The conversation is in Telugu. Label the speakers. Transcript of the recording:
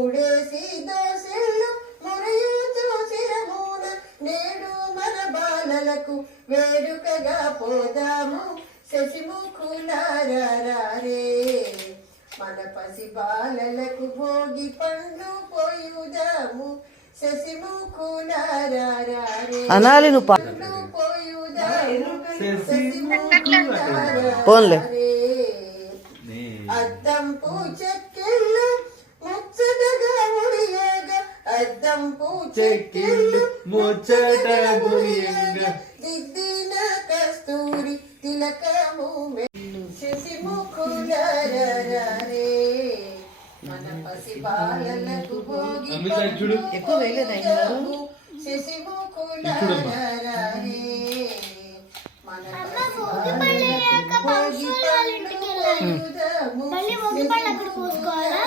Speaker 1: మూడేసి దోసెళ్ళు మురయుతో శిరమున నేడు మన బాలలకు వేడుకగా పోదాము శశిముఖులారే మన పసి బాలలకు భోగి పండ్లు పోయుదాము శశిముఖులారే
Speaker 2: అనాలి నువ్వు
Speaker 1: పోయుదాము
Speaker 2: పోన్లే.
Speaker 1: శశిముఖులారే అద్దం చెక్కిళ్ళు అద్దం చెక్కిళ్ళు ముచ్చటగా ముడియగా దిద్దిన కస్తూరి తిలకము మెల్లు శశిముఖులారే మన పసి బాలలకు భోగి
Speaker 2: ఎక్కువ వేయలేదా.
Speaker 1: శశిముఖులారే మన పసి బాలలకు భోగి.
Speaker 3: మళ్ళీ అక్కడ?
Speaker 1: శశిముఖులారే.